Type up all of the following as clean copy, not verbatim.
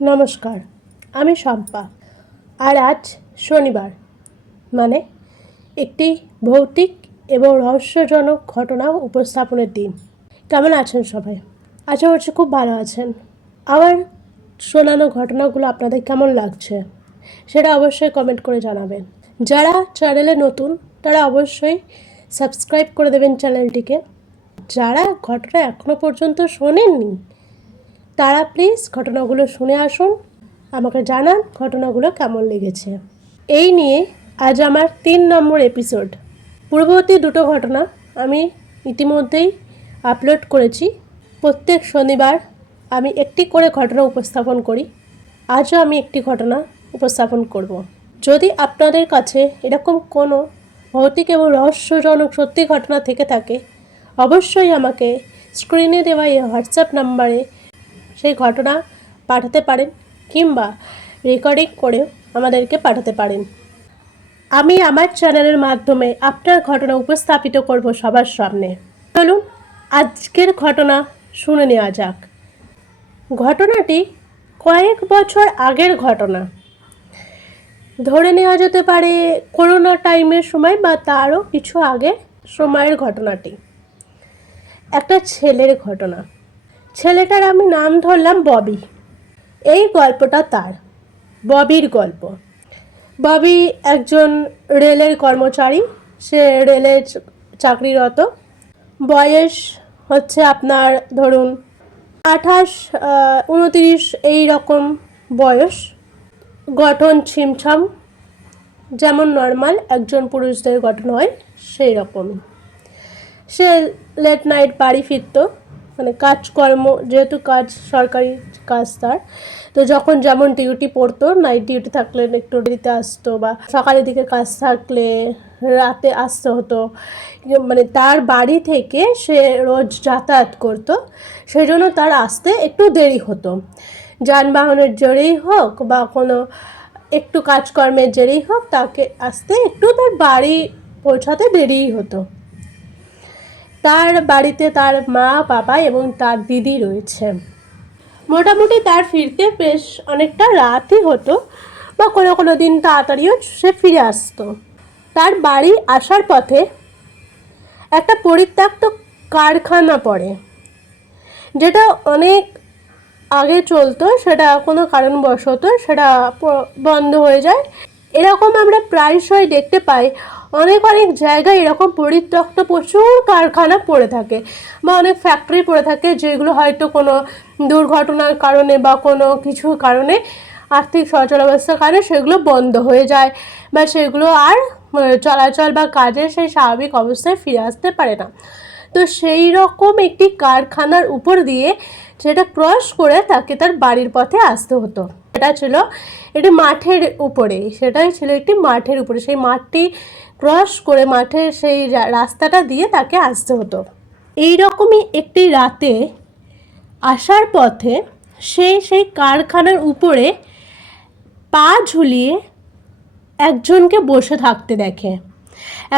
নমস্কার, আমি শম্পা। আর আজ শনিবার, মানে একটি ভৌতিক এবং রহস্যজনক ঘটনা উপস্থাপনের দিন। কেমন আছেন সবাই? আশা করছি খুব ভালো আছেন। আমার শোনানো ঘটনাগুলো আপনাদের কেমন লাগছে সেটা অবশ্যই কমেন্ট করে জানাবেন। যারা চ্যানেলে নতুন তারা অবশ্যই সাবস্ক্রাইব করে দেবেন চ্যানেলটিকে। যারা ঘটনা এখনও পর্যন্ত শোনেননি তারা প্লিজ ঘটনাগুলো শুনে আসুন, আমাকে জানান ঘটনাগুলো কেমন লেগেছে। এই নিয়ে আজ আমার 3 নম্বর এপিসোড। পূর্ববর্তী দুটো ঘটনা আমি ইতিমধ্যেই আপলোড করেছি। প্রত্যেক শনিবার আমি একটি করে ঘটনা উপস্থাপন করি। আজও আমি একটি ঘটনা উপস্থাপন করব। যদি আপনাদের কাছে এরকম কোনো ভৌতিক এবং রহস্যজনক সত্যি ঘটনা থেকে থাকে অবশ্যই আমাকে স্ক্রিনে দেওয়া এই হোয়াটসঅ্যাপ নাম্বারে সেই ঘটনা পাঠাতে পারেন কিংবা রেকর্ডিং করেও আমাদেরকে পাঠাতে পারেন। আমি আমার চ্যানেলের মাধ্যমে আপনার ঘটনা উপস্থাপিত করব সবার সামনে। চলুন আজকের ঘটনা শুনে নেওয়া যাক। ঘটনাটি কয়েক বছর আগের ঘটনা, ধরে নেওয়া যেতে পারে করোনা টাইমের সময় বা তারও কিছু আগে সময়ের ঘটনাটি। একটা ছেলের ঘটনা। ছেলেটার আমি নাম ধরলাম ববি। এই গল্পটা তার, ববির গল্প। ববি একজন রেলের কর্মচারী। সে রেলে চাকরিরত। বয়স হচ্ছে আপনার ধরুন 28-29 এই রকম বয়স। গঠন ছিমছাম, যেমন নর্মাল একজন পুরুষদের গঠন হয় সেই রকমই। সে লেট নাইট বাড়ি ফিরত, মানে কাজকর্ম, যেহেতু কাজ সরকারি কাজ তার, তো যখন যেমন ডিউটি পড়তো, নাইট ডিউটি থাকলে একটু দেরিতে আসতো বা সকালের দিকে কাজ থাকলে রাতে আসতে হতো। মানে তার বাড়ি থেকে সে রোজ যাতায়াত করতো, সেই জন্য তার আসতে একটু দেরি হতো। যানবাহনের জেরেই হোক বা কোনো একটু কাজকর্মের জেরেই হোক, তাকে আসতে একটু তার বাড়ি পৌঁছাতে দেরিই হতো। তার বাড়িতে তার মা, বাবা এবং তার দিদি রয়েছে। মোটামুটি তার ফিরতে বেশ অনেকটা রাতই হতো বা কোনো কোনো দিন তাড়াতাড়িও সে ফিরে আসতো। তার বাড়ি আসার পথে একটা পরিত্যক্ত কারখানা পড়ে, যেটা অনেক আগে চলতো, সেটা কোনো কারণবশত সেটা বন্ধ হয়ে যায়। এরকম আমরা প্রায়শই দেখতে পাই, অনেক অনেক জায়গায় এরকম পরিত্যক্ত প্রচুর কারখানা পড়ে থাকে বা অনেক ফ্যাক্টরি পড়ে থাকে, যেগুলো হয়তো কোনো দুর্ঘটনার কারণে বা কোনো কিছু কারণে, আর্থিক সচলাবস্থার কারণে সেগুলো বন্ধ হয়ে যায় বা সেগুলো আর চলাচল বা কাজের সেই স্বাভাবিক অবস্থায় ফিরে আসতে পারে না। তো সেই রকম একটি কারখানার উপর দিয়ে সেটা ক্রস করে তাকে তার বাড়ির পথে আসতে হতো। সেটা ছিল একটি মাঠের উপরে, সেটাই ছিল একটি মাঠের উপরে। সেই মাঠটি ক্রস করে মাঠের সেই রাস্তাটা দিয়ে তাকে আসতে হতো। এই রকমই একটি রাতে আসার পথে সেই কারখানার উপরে পা ঝুলিয়ে একজনকে বসে থাকতে দেখে।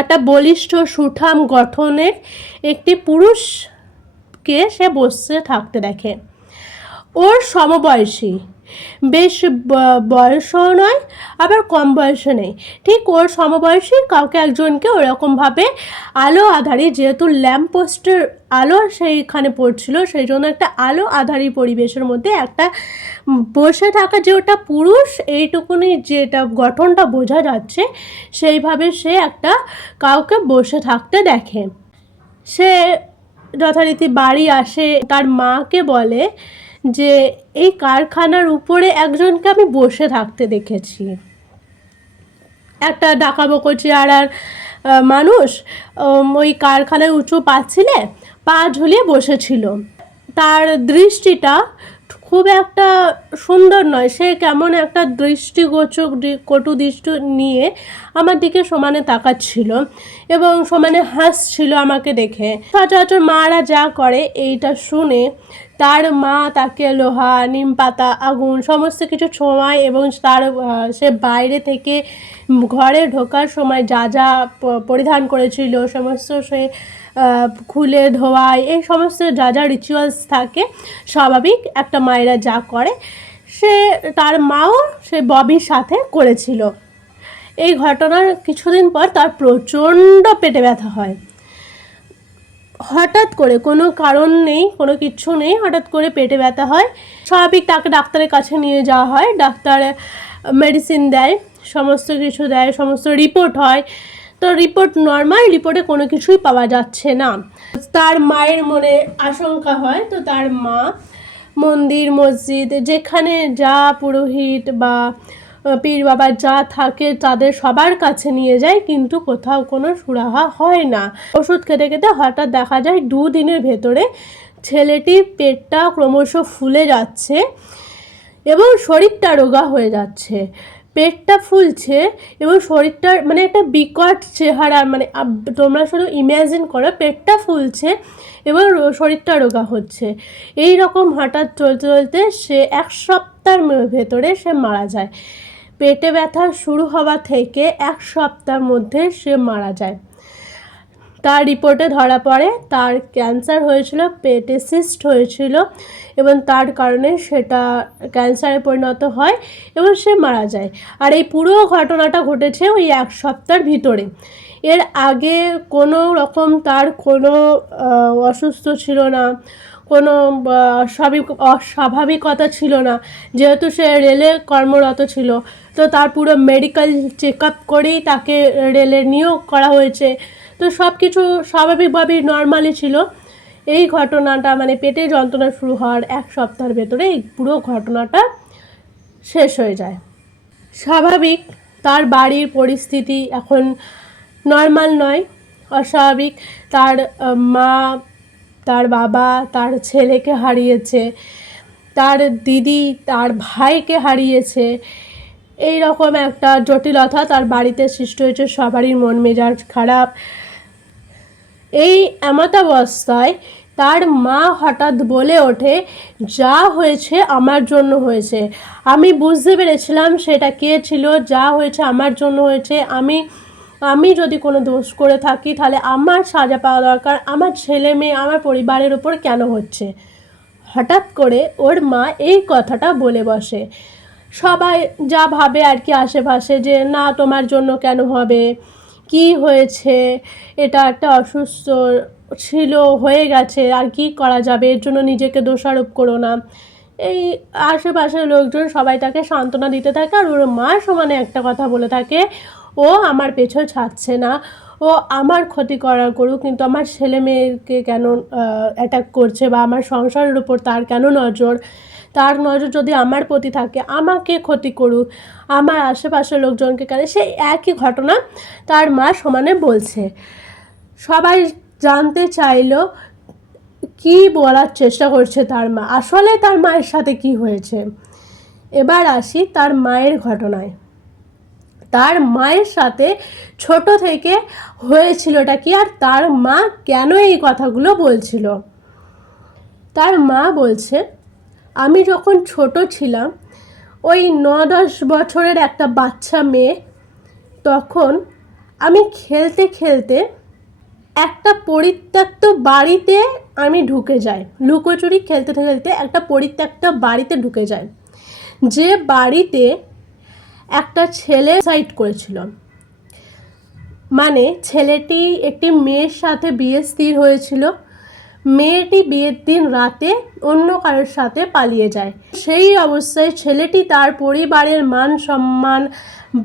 একটা বলিষ্ঠ সুঠাম গঠনের একটি পুরুষকে সে বসে থাকতে দেখে। ওর সমবয়সী, বেশ বয়সও নয় আবার কম বয়সও নেই, ঠিক ওর সমবয়সী কাউকে একজনকে ওরকমভাবে আলো আধারি, যেহেতু ল্যাম্প পোস্টের আলো সেইখানে পড়ছিল, সেই জন্য একটা আলো আধারি পরিবেশের মধ্যে একটা বসে থাকা, যে ওটা পুরুষ এইটুকুনি যেটা গঠনটা বোঝা যাচ্ছে, সেইভাবে সে একটা কাউকে বসে থাকতে দেখে। সে যথারীতি বাড়ি আসে, তার মাকে বলে যে এই কারখানার উপরে একজনকে আমি বসে থাকতে দেখেছি। একটা ডাকাবোকো চেহারার মানুষ ওই কারখানার উঁচু পাচ্ছিলে পা ঝুলিয়ে বসেছিল। তার দৃষ্টিটা খুব একটা সুন্দর নয়, সে কেমন একটা দৃষ্টিগোচর কটু দৃষ্টি নিয়ে আমার দিকে সমানে তাকাচ্ছিল এবং সমানে হাসছিল আমাকে দেখে। সচরাচর মারা যা করে, এইটা শুনে তার মা তাকে লোহা, নিম পাতা, আগুন সমস্ত কিছু ছোঁয়ায় এবং তার সে বাইরে থেকে ঘরে ঢোকার সময় যা যা পরিধান করেছিল সমস্ত সে খুলে ধোয়ায়, এই সমস্ত যা যা রিচুয়ালস থাকে স্বাভাবিক একটা মায়েরা যা করে সে তার মাও সে ববির সাথে করেছিল। এই ঘটনার কিছুদিন পর তার প্রচণ্ড পেটে ব্যথা হয়। হঠাৎ করে কোনো কারণ নেই, কোনো কিচ্ছু নেই, হঠাৎ করে পেটে ব্যথা হয়। স্বাভাবিক তাকে ডাক্তারের কাছে নিয়ে যাওয়া হয়। ডাক্তার মেডিসিন দেয়, সমস্ত কিছু দেয়, সমস্ত রিপোর্ট হয়। তো রিপোর্ট নর্মাল, রিপোর্টে কোনো কিছুই পাওয়া যাচ্ছে না। তার মায়ের মনে আশঙ্কা হয়। তো তার মা মন্দির মসজিদ যেখানে যা পুরোহিত বা পীর বাবা যা থাকে তাদের সবার কাছে নিয়ে যায়, কিন্তু কোথাও কোনো সুরাহা হয় না। ওষুধ খেতে খেতে হঠাৎ দেখা যায় 2 দিনের ভেতরে ছেলেটির পেটটা ক্রমশ ফুলে যাচ্ছে এবং শরীরটা রোগা হয়ে যাচ্ছে। পেটটা ফুলছে এবং শরীরটার মানে একটা বিকট চেহারা, মানে তোমরা শুধু ইম্যাজিন করো, পেটটা ফুলছে এবং শরীরটা রোগা হচ্ছে। এই রকম হঠাৎ চলতে চলতে সে 1 সপ্তাহের ভেতরে সে মারা যায়। পেটে ব্যথা শুরু হওয়া থেকে 1 সপ্তাহের মধ্যে সে মারা যায়। তার রিপোর্টে ধরা পড়ে তার ক্যান্সার হয়েছিল, পেটে সিস্ট হয়েছিল এবং তার কারণে সেটা ক্যান্সারে পরিণত হয় এবং সে মারা যায়। আর এই পুরো ঘটনাটা ঘটেছে ওই 1 সপ্তাহের ভিতরে। এর আগে কোনো রকম তার কোনো অসুস্থ ছিল না, কোনো অস্বাভাবিকতা ছিল না। যেহেতু সে রেলে কর্মরত ছিল, তো তার পুরো মেডিকেল চেক আপ করেই তাকে রেলে নিয়োগ করা হয়েছে। তো সব কিছু স্বাভাবিকভাবেই নর্মালি ছিল। এই ঘটনাটা মানে পেটে যন্ত্রণা শুরু হওয়ার 1 সপ্তাহের ভেতরে এই পুরো ঘটনাটা শেষ হয়ে যায়। স্বাভাবিক তার বাড়ির পরিস্থিতি এখন নর্মাল নয়, অস্বাভাবিক। তার মা, তার বাবা তার ছেলেকে হারিয়েছে, তার দিদি তার ভাইকে হারিয়েছে। এই রকম একটা জটিলতা তার বাড়িতে সৃষ্টি হয়েছে। সবারই মন মেজাজ খারাপ। এই এমতাবস্থায় তার মা হঠাৎ বলে ওঠে, যা হয়েছে আমার জন্য হয়েছে। আমি বুঝতে পেরেছিলাম সেটা কে ছিল। যা হয়েছে আমার জন্য হয়েছে। আমি যদি কোনো দোষ করে থাকি তাহলে আমার সাজা পাওয়া দরকার। আমার ছেলে মেয়ে, আমার পরিবারের ওপর কেন হচ্ছে? হঠাৎ করে ওর মা এই কথাটা বলে বসে। সবাই যা ভাবে আর কি আশেপাশে, যে না তোমার জন্য কেন হবে, কি হয়েছে, এটা একটা অসুস্থ ছিল, হয়ে গেছে, আর কি করা যাবে, এর জন্য নিজেকে দোষারোপ করো না। এই আশেপাশের লোকজন সবাই তাকে সান্ত্বনা দিতে থাকে। আর ওর মা সমানে একটা কথা বলে থাকে, ও আমার পেছন ছাড়ছে না, ও আমার ক্ষতি করুক, কিন্তু আমার ছেলে মেয়েকে কেন অ্যাটাক করছে, বা আমার সংসারের উপর তার কেন নজর? তার নজর যদি আমার প্রতি থাকে, আমাকে ক্ষতি করুক, আমার আশেপাশের লোকজনকে কেন? সেই একই ঘটনা তার মা সমানে বলছে। সবাই জানতে চাইলো কি বলার চেষ্টা করছে তার মা, আসলে তার মায়ের সাথে কি হয়েছে। এবার আসি তার মায়ের ঘটনায়। তার মায়ের সাথে ছোট থেকে হয়েছিলটা কি, আর তার মা কেন এই কথাগুলো বলছিল। তার মা বলছে, আমি যখন ছোট ছিলাম, ওই 9-10 বছরের একটা বাচ্চা মেয়ে, তখন আমি খেলতে খেলতে একটা পরিত্যক্ত বাড়িতে আমি ঢুকে যাই। লুকোচুরি খেলতে খেলতে একটা পরিত্যক্ত বাড়িতে ঢুকে যায়, যে বাড়িতে একটা ছেলে সুসাইড করেছিল। মানে ছেলেটি একটি মেয়ের সাথে বিয়ে স্থির হয়েছিল, মেয়েটি বিয়ের দিন রাতে অন্য কারোর সাথে পালিয়ে যায়। সেই অবস্থায় ছেলেটি তার পরিবারের মান সম্মান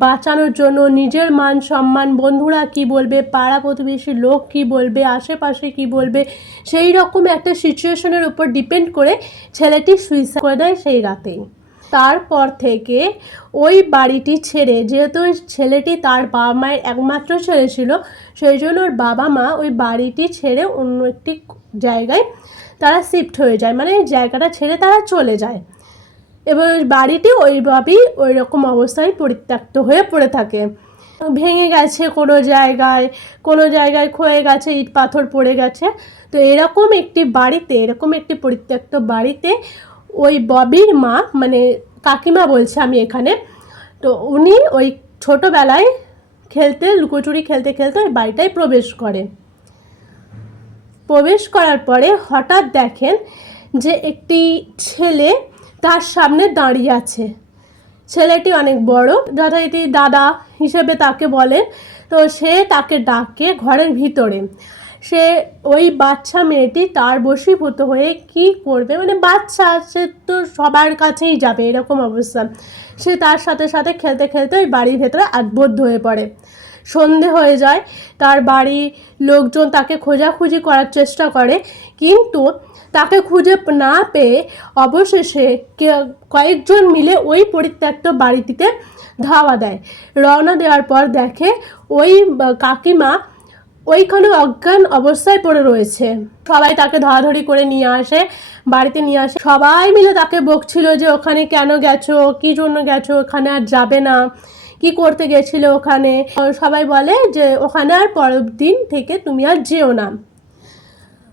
বাঁচানোর জন্য, নিজের মান সম্মান, বন্ধুরা কি বলবে, পাড়া প্রতিবেশী লোক কি বলবে, আশেপাশে কি বলবে, সেই রকম একটা সিচুয়েশনের উপর ডিপেন্ড করে ছেলেটি সুইসাইড করে দেয় সেই রাতেই। তারপর থেকে ওই বাড়িটি ছেড়ে, যেহেতু ছেলেটি তার বাবা মায়ের একমাত্র ছেলে ছিল, সেই জন্য ওর বাবা মা ওই বাড়িটি ছেড়ে অন্য একটি জায়গায় তারা শিফট হয়ে যায়, মানে জায়গাটা ছেড়ে তারা চলে যায়। এবং বাড়িটি ওইভাবেই ওই রকম অবস্থায় পরিত্যক্ত হয়ে পড়ে থাকে। ভেঙে গেছে কোনো জায়গায় ক্ষয়ে গেছে, ইট পাথর পড়ে গেছে। তো এরকম একটি বাড়িতে, এরকম একটি পরিত্যক্ত বাড়িতে ওই ববির মা, মানে কাকিমা বলছে আমি এখানে, তো উনি ওই ছোটোবেলায় লুকোচুরি খেলতে খেলতে ওই বাড়িটায় প্রবেশ করার পরে হঠাৎ দেখেন যে একটি ছেলে তার সামনে দাঁড়িয়ে আছে। ছেলেটি অনেক বড়, যথারীতি দাদা হিসেবে তাকে বলেন। তো সে তাকে ডাকে ঘরের ভিতরে। সে ওই বাচ্চা মেয়েটি তার বশীভূত হয়ে কি করবে, মানে বাচ্চা, সে তো সবার কাছেই যাবে এরকম অবস্থা। সে তার সাথে সাথে খেলতে খেলতে ওই বাড়ির ভেতরে আবদ্ধ হয়ে পড়ে। সন্ধে হয়ে যায়, তার বাড়ি লোকজন তাকে খোঁজাখুঁজি করার চেষ্টা করে, কিন্তু তাকে খুঁজে না পেয়ে অবশেষে কয়েকজন মিলে ওই পরিত্যক্ত বাড়িটিতে ধাওয়া দেয়। রওনা দেওয়ার পর দেখে ওই কাকিমা ওইখানে অজ্ঞান অবস্থায় পড়ে রয়েছে। সবাই তাকে ধরাধরি করে নিয়ে আসে, বাড়িতে নিয়ে আসে। সবাই মিলে তাকে বকছিল যে ওখানে কেন গেছো, কী জন্য গেছো, ওখানে আর যাবে না, কি করতে গেছিলে ওখানে। সবাই বলে যে ওখানে আর পরের দিন থেকে তুমি আর যেও না।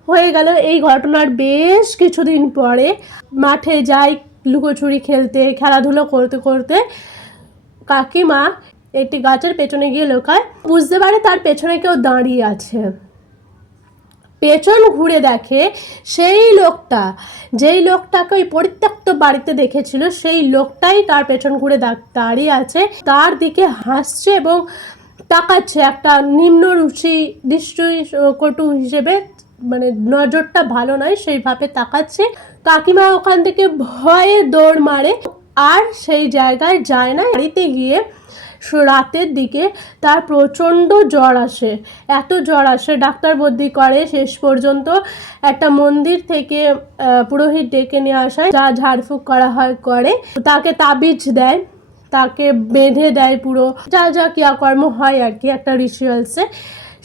হয়ে গেল এই ঘটনার বেশ কিছুদিন পরে মাঠে যাই লুকোচুরি খেলতে, খেলাধুলো করতে করতে কাকিমা একটি গাছের পেছনে গিয়ে লুকায়। বুঝতে পারে তার পেছনে কেউ দাঁড়িয়ে আছে। পেছন ঘুরে দেখে সেই লোকটা, যেই লোকটাকে ওই পরিত্যক্ত বাড়িতে দেখেছিল, সেই লোকটাই তার পেছন ঘুরে দাঁড়িয়ে আছে, তার দিকে হাসছে এবং তাকাচ্ছে একটা নিম্নরুচি দৃষ্টিকটু হিসেবে, মানে নজরটা ভালো নয় সেইভাবে তাকাচ্ছে। কাকিমা ওখান থেকে ভয়ে দৌড় মারে আর সেই জায়গায় যায় না। বাড়িতে গিয়ে রাতের দিকে তার প্রচণ্ড জ্বর আসে, এত জ্বর আসে ডাক্তার বদ্যি করে। শেষ পর্যন্ত একটা মন্দির থেকে পুরোহিত ডেকে নিয়ে আসায়, যা ঝাড়ফুঁক করা হয় করে, তাকে তাবিজ দেয়, তাকে বেঁধে দেয়, পুরো যা যা ক্রিয়াকর্ম হয় আর কি একটা রিচুয়ালসে,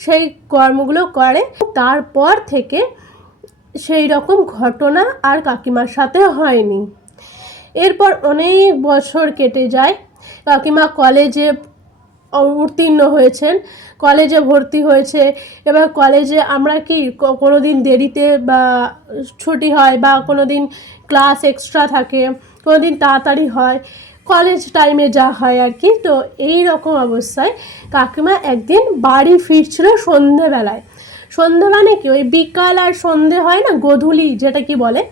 সেই কর্মগুলো করে। তারপর থেকে সেই রকম ঘটনা আর কাকিমার সাথে হয়নি। এরপর অনেক বছর কেটে যায়। কাকিমা কলেজে উত্তীর্ণ হয়েছেন, কলেজে ভর্তি হয়েছে। এবার কলেজে আমরা কি কোনো দিন দেরিতে বা ছুটি হয়, বা কোনো দিন ক্লাস এক্সট্রা থাকে, কোনো দিন তাড়াতাড়ি হয়, কলেজ টাইমে যা হয় আর কি। তো এই রকম অবস্থায় কাকিমা একদিন বাড়ি ফিরছিল সন্ধেবেলায়। সন্ধে মানে কি, ওই বিকাল আর সন্ধে হয় না, গোধূলি যেটা কি বলে,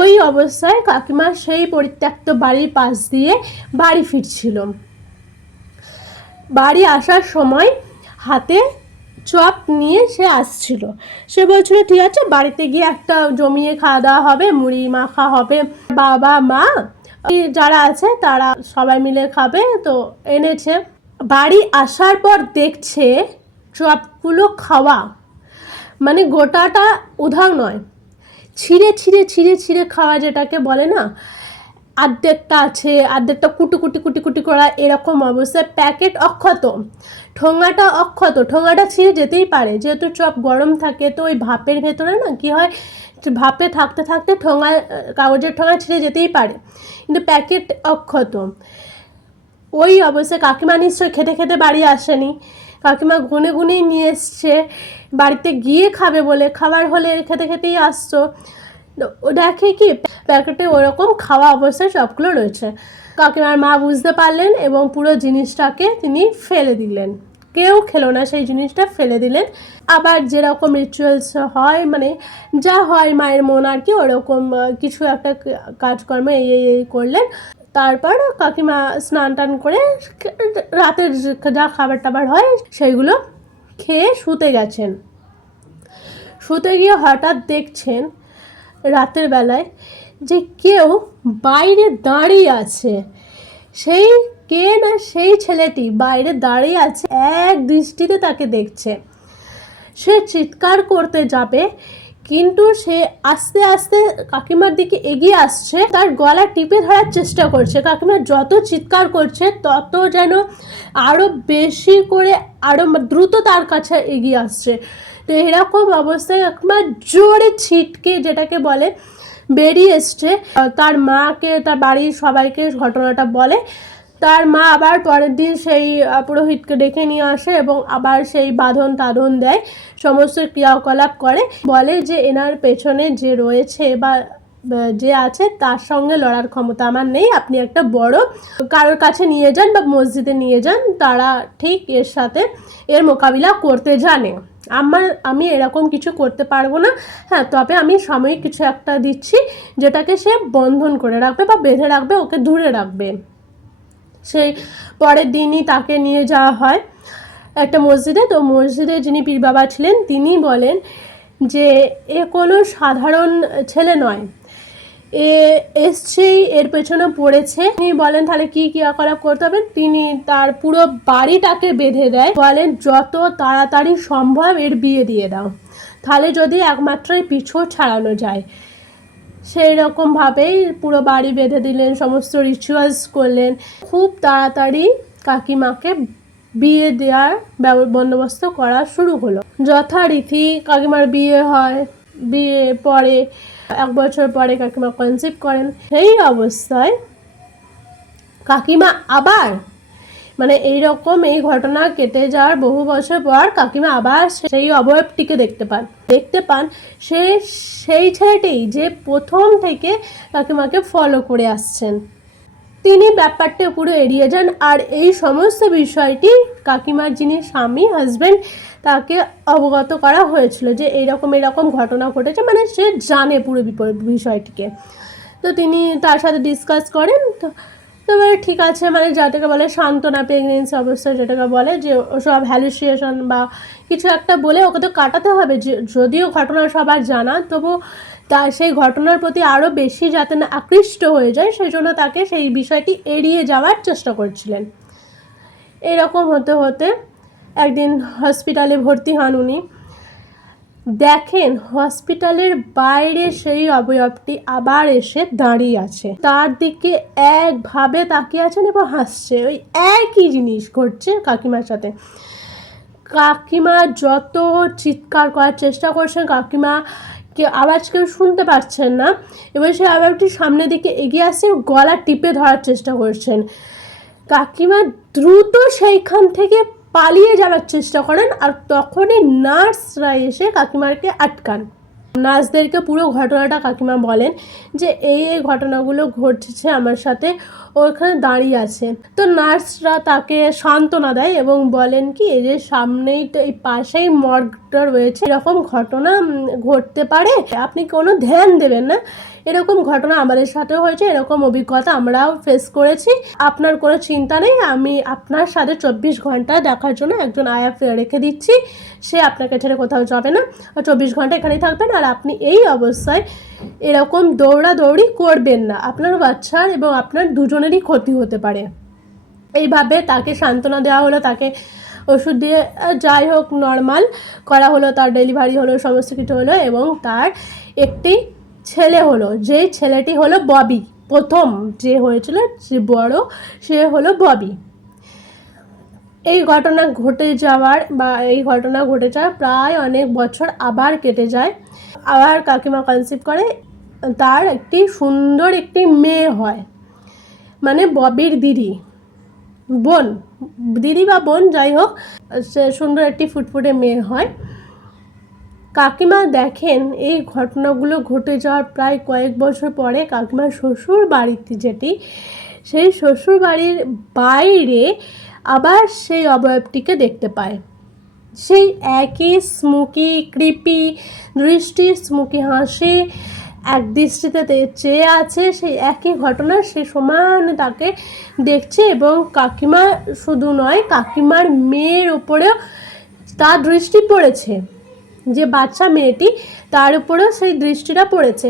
ওই অবস্থায় কাকিমা সেই পরিত্যক্ত বাড়ির পাশ দিয়ে বাড়ি ফিরছিল। বাড়ি আসার সময় হাতে চপ নিয়ে সে আসছিল। সে বলছিল ঠিক আছে, বাড়িতে গিয়ে একটা জমিয়ে খাওয়া দাওয়া হবে, মুড়ি মাখা হবে, বাবা মা যারা আছে তারা সবাই মিলে খাবে, তো এনেছে। বাড়ি আসার পর দেখছে চপগুলো খাওয়া, মানে গোটাটা উধাও নয়, ছিঁড়ে ছিঁড়ে ছিঁড়ে ছিঁড়ে খাওয়া, যেটাকে বলে না, আর্ধেকটা আছে, আর্ধেকটা কুটি কুটি কুটি কুটি করা, এরকম অবস্থায়। প্যাকেট অক্ষত, ঠোঙাটা অক্ষত, ঠোঙাটা ছিঁড়ে যেতেই পারে, যেহেতু চপ গরম থাকে, তো ওই ভাপের ভেতরে না কি হয়, ভাপে থাকতে থাকতে ঠোঙা, কাগজের ঠোঙা ছিঁড়ে যেতেই পারে, কিন্তু প্যাকেট অক্ষত। ওই অবস্থায় কাকিমা নিশ্চয় খেতে খেতে বাড়ি আসেনি, কাকিমা গুনে গুনেই নিয়ে এসছে, বাড়িতে গিয়ে খাবে বলে, খাবার হলে খেতে খেতেই আসতো। দেখে কি প্যাকেটে ওরকম খাওয়া অবস্থায় সবগুলো রয়েছে। কাকিমার মা বুঝতে পারলেন এবং পুরো জিনিসটাকে তিনি ফেলে দিলেন। কেউ খেলো না, সেই জিনিসটা ফেলে দিলেন। আবার যেরকম রিচুয়ালস হয়, মানে যা হয় মায়ের মন আর কি, ওরকম কিছু একটা কাজকর্ম এই করলেন। তারপর কাকিমা স্নান টান করে রাতের যা খাবার টাবার হয় সেইগুলো খেয়ে শুতে গেছেন। শুতে গিয়ে হঠাৎ দেখছেন রাতের বেলায় যে কেউ বাইরে দাঁড়িয়ে আছে। সেই কে না, সেই ছেলেটি বাইরে দাঁড়িয়ে আছে, এক দৃষ্টিতে তাকে দেখছে। সে চিৎকার করতে যাবে, কিন্তু সে আস্তে আস্তে কাকিমার দিকে এগিয়ে আসছে, তার গলা টিপে ধরার চেষ্টা করছে। কাকিমা যত চিৎকার করছে তত যেন আরও বেশি করে, আরও দ্রুত তার কাছে এগিয়ে আসছে। তো এরকম অবস্থায় কাকিমা জোরে ছিটকে, যেটাকে বলে, বেরিয়ে এসছে। তার মাকে, তার বাড়ির সবাইকে ঘটনাটা বলে। তার মা আবার পরের দিন সেই পুরোহিতকে ডেকে নিয়ে আসে এবং আবার সেই বাঁধন টাধন দেয়, সমস্ত ক্রিয়াকলাপ করে, বলে যে এনার পেছনে যে রয়েছে বা যে আছে তার সঙ্গে লড়ার ক্ষমতা আমার নেই, আপনি একটা বড় কারোর কাছে নিয়ে যান বা মসজিদে নিয়ে যান, তারা ঠিক এর সাথে এর মোকাবিলা করতে জানে। আমি এরকম কিছু করতে পারবো না, হ্যাঁ তবে আমি সাময়িক কিছু একটা দিচ্ছি যেটাকে সে বন্ধন করে রাখবে বা বেঁধে রাখবে, ওকে দূরে রাখবে। সেই পরের দিনই তাকে নিয়ে যাওয়া হয় একটা মসজিদে। তো মসজিদে যিনি পীর বাবা ছিলেন তিনি বলেন যে এ কোনো সাধারণ ছেলে নয়, এ এসছেই এর পেছনে পড়েছে। তিনি বলেন তাহলে কি ক্রিয়াকলাপ করতে হবে, তিনি তার পুরো বাড়িটাকে বেঁধে দেয়, বলেন যত তাড়াতাড়ি সম্ভব এর বিয়ে দিয়ে দাও, তাহলে যদি একমাত্রই পিছু ছাড়ানো যায়। সেই রকমভাবেই পুরো বাড়ি বেঁধে দিলেন, সমস্ত রিচুয়ালস করলেন। খুব তাড়াতাড়ি কাকিমাকে বিয়ে দেওয়ার বন্দোবস্ত করা শুরু হলো। যথারীতি কাকিমার বিয়ে হয়, বিয়ে পরে 1 বছর পরে কাকিমা কনসিভ করেন। সেই অবস্থায় কাকিমা আবার মানে এইরকম এই ঘটনা কেটে যাওয়ার বহু বছর পর কাকিমা আবার সেই অবয়বটিকে দেখতে পান সেই ছেলেটি যে প্রথম থেকে কাকিমাকে ফলো করে আসছেন। তিনি ব্যাপারটা পুরো এড়িয়ে যান, আর এই সমস্ত বিষয়টি কাকিমার যিনি স্বামী হাজব্যান্ড তাকে অবগত করা হয়েছিল যে এরকম ঘটনা ঘটেছে, মানে সে জানে পুরো বিষয়টিকে। তো তিনি তার সাথে ডিসকাস করেন। তো ঠিক আছে, মানে যেটাকে বলে সান্ত্বনা, প্রেগনেন্সি অবস্থা যেটাকে বলে, যে ওসব হ্যালুসিনেশন বা কিছু একটা বলে ওকে তো কাটাতে হবে। যদিও ঘটনা সবার জানা, তবু তা সেই ঘটনার প্রতি আরও বেশি যাতে না আকৃষ্ট হয়ে যায় সেই জন্য তাকে সেই বিষয়টি এড়িয়ে যাওয়ার চেষ্টা করছিলেন। এরকম হতে হতে একদিন হসপিটালে ভর্তি হন উনি। দেখেন হসপিটালের বাইরে সেই অবয়বটি আবার এসে দাঁড়িয়ে আছে, তার দিকে একভাবে তাকিয়ে আছেন এবং হাসছে। ওই একই জিনিস ঘটছে কাকিমার সাথে। কাকিমা যত চিৎকার করার চেষ্টা করছেন, কাকিমাকে আওয়াজ কেউ শুনতে পাচ্ছেন না, এবার সেই আওয়াজটির সামনের দিকে এগিয়ে আসছে, গলা টিপে ধরার চেষ্টা করছেন। কাকিমা দ্রুত সেইখান থেকে পালিয়ে যাওয়ার চেষ্টা করেন, আর তখনই নার্সরা এসে কাকিমাকে আটকান। নার্সদেরকে পুরো ঘটনাটা কাকিমা বলেন যে এই ঘটনাগুলো ঘটছে আমার সাথে, ওখানে দাঁড়িয়ে আছে। তো নার্সরা তাকে সান্ত্বনা দেয় এবং বলেন কি এই যে সামনেই তো এই পাশেই মর্গটা রয়েছে, এরকম ঘটনা ঘটতে পারে, আপনি কোনো ধ্যান দেবেন না। এরকম ঘটনা আমাদের সাথেও হয়েছে, এরকম অভিজ্ঞতা আমরাও ফেস করেছি, আপনার কোনো চিন্তা নেই, আমি আপনার সাথে 24 ঘন্টা দেখার জন্য একজন আয়া রেখে দিচ্ছি, সে আপনাকে ছেড়ে কোথাও যাবে না, আর 24 ঘন্টা এখানেই থাকবেন। আর আপনি এই অবস্থায় এরকম দৌড়াদৌড়ি করবেন না, আপনার বাচ্চার এবং আপনার দুজনেরই ক্ষতি হতে পারে। এইভাবে তাকে সান্ত্বনা দেওয়া হলো, তাকে ওষুধ দিয়ে যাই হোক নর্মাল করা হলো, তার ডেলিভারি হলো, সমস্ত কিছু হলো এবং তার একটি ছেলে হলো, যেই ছেলেটি হলো ববি। প্রথম যে হয়েছিল যে বড়, সে হলো ববি। এই ঘটনা ঘটে যাওয়ার প্রায় অনেক বছর আবার কেটে যায়। আবার কাকিমা কনসিভ করে, তার একটি সুন্দর একটি মেয়ে হয়, মানে ববির দিদি বা বোন যাই হোক, সে সুন্দর একটি ফুটফুটে মেয়ে হয়। কাকিমা দেখেন এই ঘটনাগুলো ঘটে যাওয়ার প্রায় কয়েক বছর পরে কাকিমার শ্বশুর বাড়িতে সেই শ্বশুর বাড়ির বাইরে আবার সেই অবয়বটিকে দেখতে পায়। সেই একই স্মুকি ক্রিপি দৃষ্টি, স্মুকি হাসি, এক দৃষ্টিতে চেয়ে আছে, সেই একই ঘটনা সে সমান তাকে দেখছে। এবং কাকিমা শুধু নয়, কাকিমার মেয়ের ওপরেও তার দৃষ্টি পড়েছে, যে বাচ্চা মেয়েটি তার উপরেও সেই দৃষ্টিটা পড়েছে।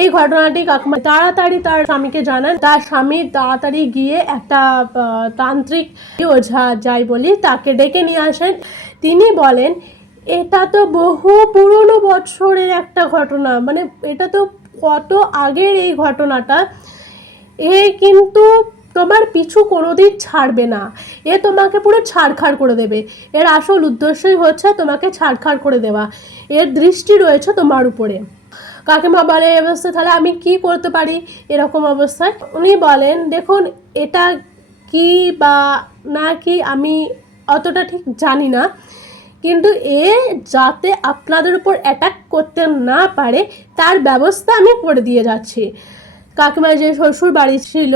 এই ঘটনাটি কাকিমা তাড়াতাড়ি তার স্বামীকে জানান। তার স্বামী তাড়াতাড়ি গিয়ে একটা তান্ত্রিক ওঝা যাই বলি তাকে ডেকে নিয়ে আসেন। তিনি বলেন এটা তো বহু পুরনো বছরের একটা ঘটনা, মানে এটা তো কত আগের এই ঘটনাটা, কিন্তু তোমার পিছু কোনোদিন ছাড়বে না, এ তোমাকে পুরো ছাড়খাড় করে দেবে, এর আসল উদ্দেশ্যই হচ্ছে তোমাকে ছাড়খাড় করে দেওয়া, এর দৃষ্টি রয়েছে তোমার উপরে। কাকিমা বলে এই অবস্থায় তাহলে আমি কি করতে পারি এরকম অবস্থায়? উনি বলেন দেখুন এটা কি বা না কি আমি অতটা ঠিক জানি না, কিন্তু যাতে আপনাদের উপর অ্যাটাক করতে না পারে তার ব্যবস্থা আমি করে দিয়ে যাচ্ছি। কাকিমার যে শ্বশুর বাড়ি ছিল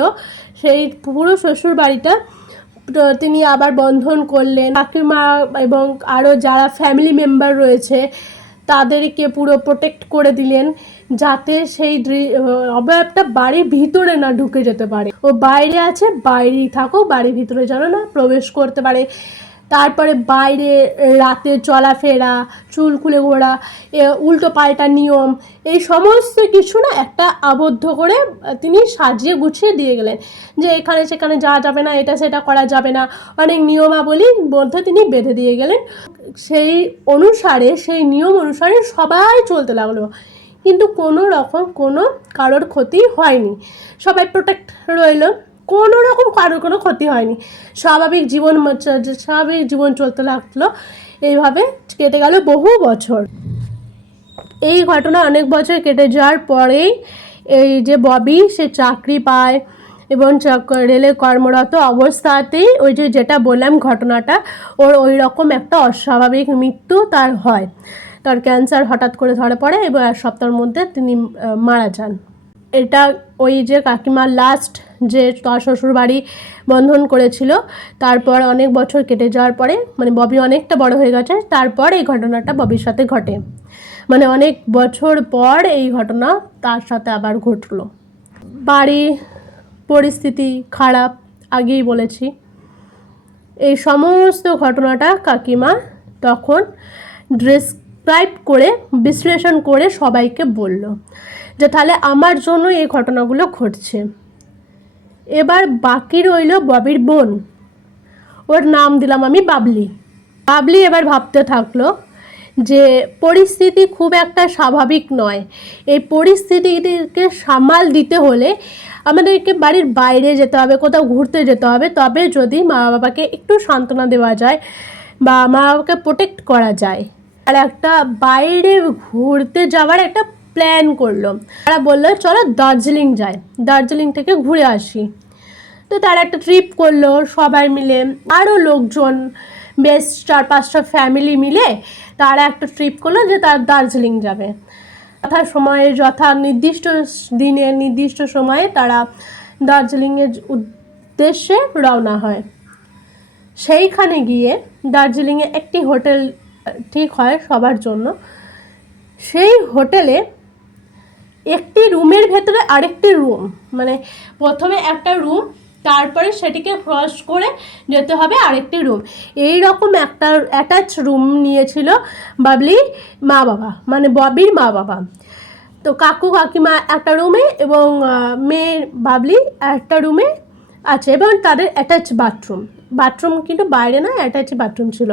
সেই পুরো শ্বশুর বাড়িটা তিনি আবার বন্ধন করলেন। কাকিমা এবং আরও যারা ফ্যামিলি মেম্বার রয়েছে তাদেরকে পুরো প্রোটেক্ট করে দিলেন, যাতে সেই অবয়বটা বাড়ির ভিতরে না ঢুকে যেতে পারে। ও বাইরে আছে, বাইরেই থাকো, বাড়ির ভিতরে যেন না প্রবেশ করতে পারে। তারপরে বাইরে রাতে চলাফেরা, চুল খুলে ঘোরা, উল্টো পাল্টা নিয়ম, এই সমস্ত কিছু না একটা আবদ্ধ করে তিনি সাজিয়ে গুছিয়ে দিয়ে গেলেন, যে এখানে সেখানে যাওয়া যাবে না, এটা সেটা করা যাবে না, অনেক নিয়মাবলীর মধ্যে তিনি বেঁধে দিয়ে গেলেন। সেই অনুসারে, সেই নিয়ম অনুসারে সবাই চলতে লাগলো, কিন্তু কোনো রকম কোনো কারোর ক্ষতি হয়নি, সবাই প্রোটেক্ট রইল, কোনো রকম কারোর কোনো ক্ষতি হয়নি, স্বাভাবিক জীবন চলতে লাগলো। এইভাবে কেটে গেল বহু বছর। এই ঘটনা অনেক বছর কেটে যাওয়ার পরেই এই যে ববি সে চাকরি পায় এবং রেলে কর্মরত অবস্থাতেই ওই যেটা বললাম ঘটনাটা, ওর ওই রকম একটা অস্বাভাবিক মৃত্যু তার হয়। তার ক্যান্সার হঠাৎ করে ধরা পড়ে এবং 1 সপ্তাহের মধ্যে তিনি মারা যান। এটা ওই যে কাকিমার লাস্ট যে তার শ্বশুরবাড়ি বন্ধন করেছিল, তারপর অনেক বছর কেটে যাওয়ার পরে, মানে ববি অনেকটা বড় হয়ে গেছে, তারপর এই ঘটনাটা ববির সাথে ঘটে। মানে অনেক বছর পর এই ঘটনা তার সাথে আবার ঘটলো। বাড়ির পরিস্থিতি খারাপ, আগেই বলেছি। এই সমস্ত ঘটনাটা কাকিমা তখন ডেসক্রাইব করে, বিশ্লেষণ করে সবাইকে বলল যে তাহলে আমার জন্য এই ঘটনাগুলো ঘটছে। এবার বাকি রইল ববির বোন, ওর নাম দিলাম আমি বাবলি। বাবলি এবার ভাবতে থাকলো যে পরিস্থিতি খুব একটা স্বাভাবিক নয়, এই পরিস্থিতিকে সামাল দিতে হলে আমাদেরকে বাড়ির বাইরে যেতে হবে, কোথাও ঘুরতে যেতে হবে, তবে যদি মা বাবাকে একটু সান্ত্বনা দেওয়া যায় বা মা বাবাকে প্রোটেক্ট করা যায়। আর একটা বাইরে ঘুরতে যাওয়ার একটা প্ল্যান করলো। তারা বললো চলো দার্জিলিং যাই, দার্জিলিং থেকে ঘুরে আসি। তো তারা একটা ট্রিপ করলো সবাই মিলে, আরও লোকজন, বেশ 4-5টা ফ্যামিলি মিলে তারা একটা ট্রিপ করলো যে তার দার্জিলিং যাবে। যথা নির্দিষ্ট দিনে নির্দিষ্ট সময়ে তারা দার্জিলিংয়ের উদ্দেশ্যে রওনা হয়। সেইখানে গিয়ে দার্জিলিংয়ে একটি হোটেল ঠিক হয় সবার জন্য। সেই হোটেলে একটি রুমের ভেতরে আরেকটি রুম, মানে প্রথমে একটা রুম, তারপরে সেটিকে ক্রস করে যেতে হবে আরেকটি রুম, এই রকম একটা অ্যাটাচ রুম নিয়েছিল বাবলি মা বাবা, মানে ববির মা বাবা। তো কাকু কাকিমা একটা রুমে এবং মেয়ের বাবলি একটা রুমে আছে, এবং তাদের অ্যাটাচ বাথরুম কিন্তু বাইরে না, অ্যাটাচ বাথরুম ছিল।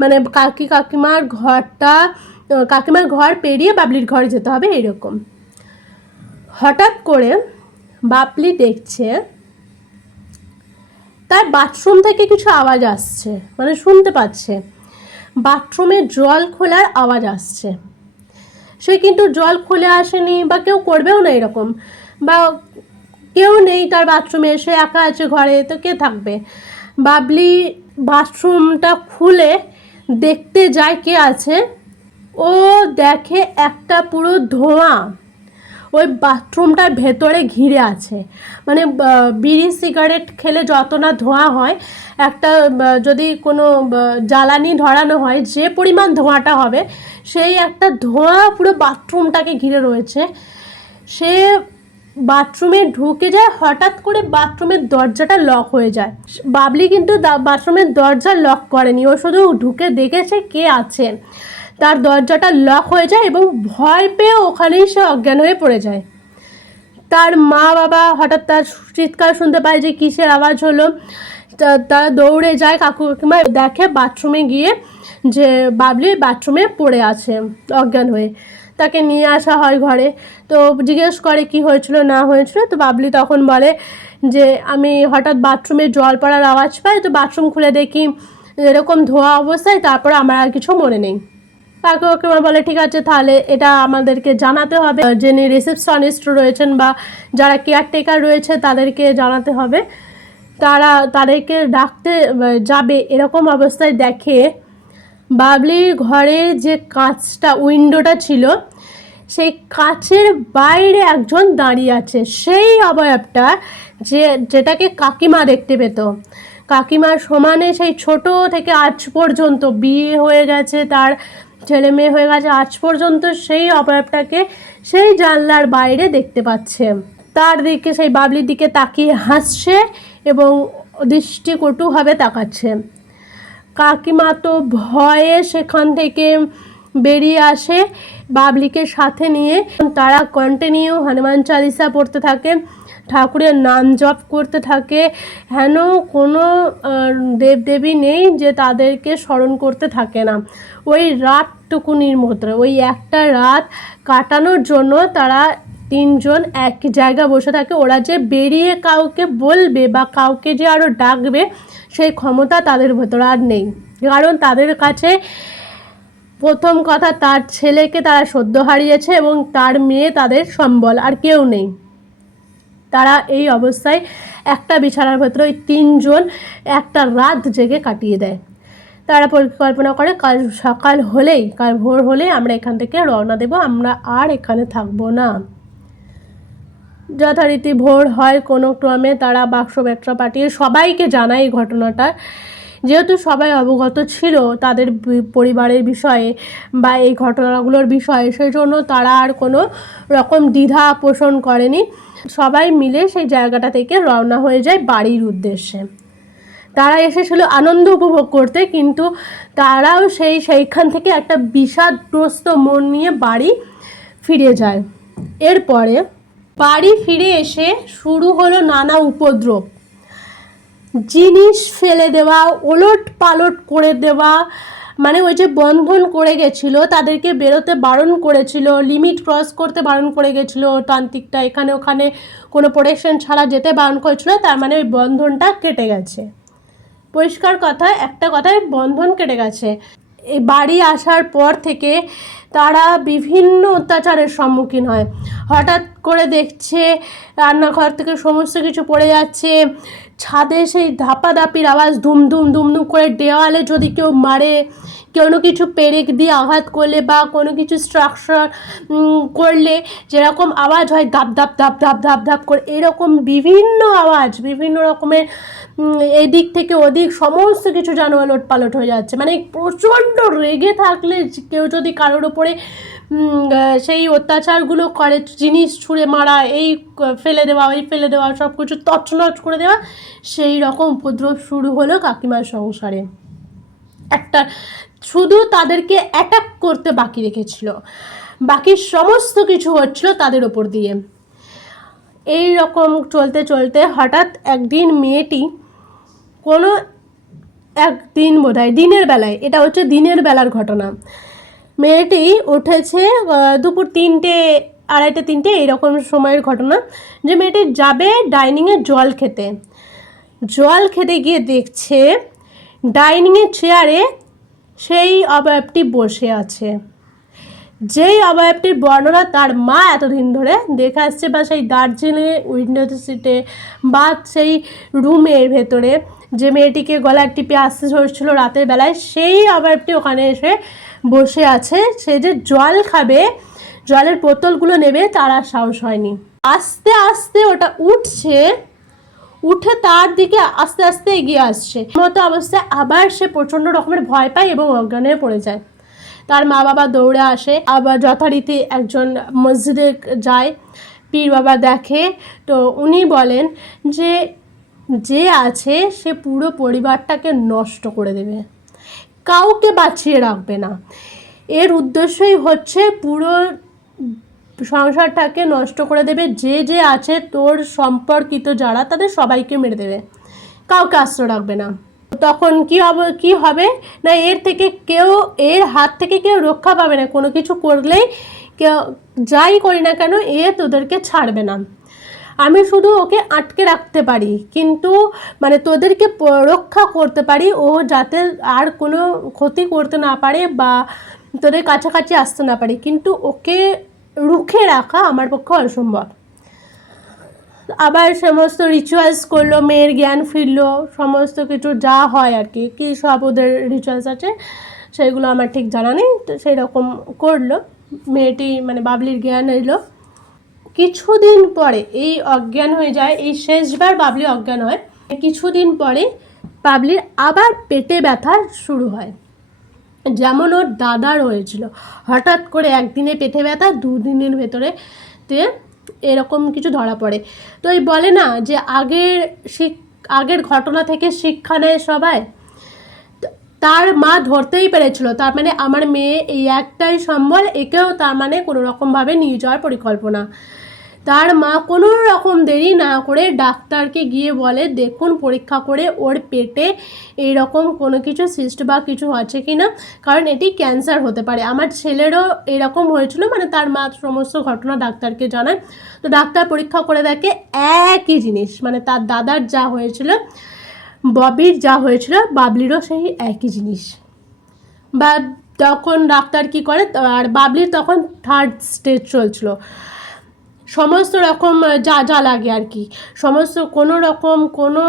মানে কাকিমার ঘর পেরিয়ে বাবলির ঘরে যেতে হবে এরকম। হঠাৎ করে বাবলি দেখছে তার বাথরুম থেকে কিছু আওয়াজ আসছে, মানে শুনতে পাচ্ছে বাথরুমে জল খোলার আওয়াজ আসছে। সে কিন্তু জল খুলে আসেনি বা কেউ করবেও না এরকম, বা কেউ নেই তার বাথরুমে, সে একা আছে ঘরে, তো কে থাকবে। বাবলি বাথরুমটা খুলে দেখতে যায় কে আছে। ও দেখে একটা পুরো ধোঁয়া ওই বাথরুমটার ভেতরে ঘিরে আছে। মানে বিড়ি সিগারেট খেলে যত না ধোঁয়া হয়, একটা যদি কোনো জ্বালানি ধরানো হয় যে পরিমাণ ধোঁয়াটা হবে, সেই একটা ধোঁয়া পুরো বাথরুমটাকে ঘিরে রয়েছে। সে বাথরুমে ঢুকে যায়, হঠাৎ করে বাথরুমের দরজাটা লক হয়ে যায়। বাবলি কিন্তু বাথরুমের দরজা লক করেনি, ও শুধু ঢুকে দেখেছে কে আছে। তার দরজাটা লক হয়ে যায় এবং ভয় পেয়ে ওখানেই সে অজ্ঞান হয়ে পড়ে যায়। তার মা বাবা হঠাৎ তার চিৎকার শুনতে পায় যে কিসের আওয়াজ হলো। তারা দৌড়ে যায়, কাকু কাকিমা দেখে বাথরুমে গিয়ে যে বাবলি বাথরুমে পড়ে আছে অজ্ঞান হয়ে। তাকে নিয়ে আসা হয় ঘরে। তো জিজ্ঞেস করে কি হয়েছিল না হয়েছিল। তো বাবলি তখন বলে যে আমি হঠাৎ বাথরুমে জল পড়ার আওয়াজ পাই, তো বাথরুম খুলে দেখি এরকম ধোয়া অবস্থায়, তারপর আমার আর কিছু মনে নেই। কাকু কাকিমা বলে ঠিক আছে, তাহলে এটা আমাদেরকে জানাতে হবে, যিনি রিসেপশনিস্ট রয়েছেন বা যারা কেয়ারটেকার রয়েছে তাদেরকে জানাতে হবে। তাদেরকে ডাকতে যাবে, এরকম অবস্থায় দেখে বাবলির ঘরের যে কাঁচটা, উইন্ডোটা ছিল, সেই কাঁচের বাইরে একজন দাঁড়িয়ে আছে। সেই অবয়বটা যেটাকে কাকিমা দেখতে পেত, কাকিমার সমানে সেই ছোট থেকে আজ পর্যন্ত বিয়ে হয়ে গেছে, তার ছেলে মেয়ে হয়ে গেছে, আজ পর্যন্ত সেই অপরাধটাকে সেই জানলার বাইরে দেখতে পাচ্ছে। তার দিকে, সেই বাবলির দিকে তাকিয়ে হাসছে এবং দৃষ্টিকটুভাবে তাকাচ্ছে। কাকিমা তো ভয়ে সেখান থেকে বেরিয়ে আসে বাবলিকে সাথে নিয়ে। তারা কন্টিনিউ হনুমান চালিসা পড়তে থাকে, ঠাকুরের নাম জপ করতে থাকে। হেন কোনো দেবদেবী নেই যে তাদেরকে স্মরণ করতে থাকে না। ওই রাতটুকুনির মধ্যে, ওই একটা রাত কাটানোর জন্য তারা তিনজন এক জায়গা বসে থাকে। ওরা যে বেরিয়ে কাউকে বলবে বা কাউকে যে আরও ডাকবে সেই ক্ষমতা তাদের ভেতরে আর নেই, কারণ তাদের কাছে প্রথম কথা তার ছেলেকে তারা সদ্য হারিয়েছে এবং তার মেয়ে তাদের সম্বল, আর কেউ নেই। তারা এই অবস্থায় একটা বিছানার ভেতরে ওই তিনজন একটা রাত জেগে কাটিয়ে দেয়। তারা পরিকল্পনা করে কাল সকাল হলেই, কাল ভোর হলেই আমরা এখান থেকে রওনা দেব, আমরা আর এখানে থাকবো না। যথারীতি ভোর হয়, কোনো ক্রমে তারা বাক্স ব্যবসা পাঠিয়ে সবাইকে জানায় এই ঘটনাটা। যেহেতু সবাই অবগত ছিল তাদের পরিবারের বিষয়ে বা এই ঘটনাগুলোর বিষয়ে, সেই জন্য তারা আর কোনো রকম দ্বিধা পোষণ করেনি। সবাই মিলে সেই জায়গাটা থেকে রওনা হয়ে যায় বাড়ির উদ্দেশ্যে। তারা এসেছিল আনন্দ উপভোগ করতে, কিন্তু তারাও সেইখান থেকে একটা বিষাদগ্রস্ত মন নিয়ে বাড়ি ফিরে যায়। এরপরে বাড়ি ফিরে এসে শুরু হলো নানা উপদ্রব, জিনিস ফেলে দেওয়া, ওলট পালট করে দেওয়া। মানে ওই যে বন্ধন করে গেছিলো, তাদেরকে বেরোতে বারণ করেছিল, লিমিট ক্রস করতে বারণ করে গেছিলো তান্ত্রিকটা, এখানে ওখানে কোনো প্রোটেকশন ছাড়া যেতে বারণ করেছিল, তার মানে ওই বন্ধনটা কেটে গেছে। পরিষ্কার কথা, একটা কথায় বন্ধন কেটে গেছে। এই বাড়ি আসার পর থেকে তারা বিভিন্ন অত্যাচারের সম্মুখীন হয়। হঠাৎ করে দেখছে রান্নাঘর থেকে সমস্ত কিছু পড়ে যাচ্ছে, ছাদে সেই ধাপাধাপির আওয়াজ, ধুমধুম ধুমধুম করে, দেওয়ালে যদি কেউ মারে, কোনো কিছু পেরেক দিয়ে আঘাত করলে বা কোনো কিছু স্ট্রাকচার করলে যেরকম আওয়াজ হয় ধাপ ধাপ ধাপ ধাপ ধাপ ধাপ করে, এরকম বিভিন্ন আওয়াজ, বিভিন্ন রকমের এদিক থেকে ওদিক সমস্ত কিছু যেন ওলটপালট হয়ে যাচ্ছে। মানে প্রচণ্ড রেগে থাকলে কেউ যদি কারোর ওপরে সেই অত্যাচারগুলো করে, জিনিস ছুঁড়ে মারা, এই ফেলে দেওয়া, ওই ফেলে দেওয়া, সব কিছু তছনছ করে দেওয়া, সেই রকম উপদ্রব শুরু হলো কাকিমার সংসারে। একটা শুধু তাদেরকে অ্যাটাক করতে বাকি রেখেছিল, বাকি সমস্ত কিছু হচ্ছিল তাদের ওপর দিয়ে। এই রকম চলতে চলতে হঠাৎ একদিন মেয়েটি, কোনো একদিন বোধহয় দিনের বেলায়, এটা হচ্ছে দিনের বেলার ঘটনা, মেয়েটি উঠেছে দুপুর 3টে, 2:30, 3টে এইরকম সময়ের ঘটনা, যে মেয়েটি যাবে ডাইনিংয়ে জল খেতে। জল খেতে গিয়ে দেখছে ডাইনিংয়ের চেয়ারে সেই অবয়বটি বসে আছে, যেই অবয়বটির বর্ণনা তার মা এতদিন ধরে দেখে আসছে, বা সেই দার্জিলিংয়ে উইন্ডো সিটে বা সেই রুমের ভেতরে যে মেয়েটিকে গলার টিপে আসতে ধরছিল রাতের বেলায়, সেই অবয়বটি ওখানে এসে বসে আছে। সে যে জল খাবে, জলের বোতলগুলো নেবে, তার আর সাহস হয়নি। আস্তে আস্তে ওটা উঠছে, উঠে তার দিকে আস্তে আস্তে এগিয়ে আসছে। মতো অবস্থায় আবার সে প্রচণ্ড রকমের ভয় পায় এবং অজ্ঞান হয়ে পড়ে যায়। তার মা বাবা দৌড়ে আসে, আবার যথারীতি একজন মসজিদে যায়, পীর বাবা দেখে, তো উনি বলেন যে যে আছে সে পুরো পরিবারটাকে নষ্ট করে দেবে, কাউকে বাঁচিয়ে রাখবে না। এর উদ্দেশ্যই হচ্ছে পুরো সংসারটাকে নষ্ট করে দেবে, যে যে আছে তোর সম্পর্কিত যারা, তাদের সবাইকে মেরে দেবে, কাউকে আশ্রয় রাখবে না। তখন কি হবে না, এর হাত থেকে কেউ রক্ষা পাবে না। কোনো কিছু করলেই কেউ যাই করি না কেন, তোদেরকে ছাড়বে না। আমি শুধু ওকে আটকে রাখতে পারি, কিন্তু মানে তোদেরকে রক্ষা করতে পারি, ও যাতে আর কোনো ক্ষতি করতে না পারে বা তোদের কাছাকাছি আসতে না পারে, কিন্তু ওকে রুখে রাখা আমার পক্ষে অসম্ভব। আবার সমস্ত রিচুয়ালস করলো, মেয়ের জ্ঞান ফিরলো, সমস্ত কিছু যা হয় আর কি, কী সব ওদের রিচুয়ালস আছে সেগুলো আমার ঠিক জানা নেই, তো সেই রকম করলো। মেয়েটি মানে বাবলির জ্ঞান এলো। কিছুদিন পরে এই অজ্ঞান হয়ে যায়, এই শেষবার বাবলি অজ্ঞান হয়। কিছুদিন পরে বাবলির আবার পেটে ব্যথা শুরু হয়, যেমন ওর দাদার হয়েছিল। হঠাৎ করে একদিনে পেটে ব্যথা, 2 দিনের ভেতরে এরকম কিছু ধরা পড়ে। তো এই বলে না যে আগের ঘটনা থেকে শিক্ষা নেয় সবাই। তার মা ধরতেই পেরেছিল, তার মানে আমার মেয়ে এই একটাই সম্বল, একেও তার মানে কোনো রকমভাবে নিয়ে যাওয়ার পরিকল্পনা। তার মা কোনো রকম দেরি না করে ডাক্তারকে গিয়ে বলে, দেখুন পরীক্ষা করে ওর পেটে এইরকম কোনো কিছু সিস্ট বা কিছু আছে কি না, কারণ এটি ক্যান্সার হতে পারে। আমার ছেলেরও এরকম হয়েছিল, মানে তার মা সমস্ত ঘটনা ডাক্তারকে জানায়। তো ডাক্তার পরীক্ষা করে দেখে একই জিনিস, মানে তার দাদার যা হয়েছিল, ববির যা হয়েছিল, বাবলিরও সেই একই জিনিস। বা তখন ডাক্তার কি করে, আর বাবলির তখন 3rd স্টেজ চলছিল। সমস্ত রকম যা যা লাগে আর কি, সমস্ত কোনো রকম কোনো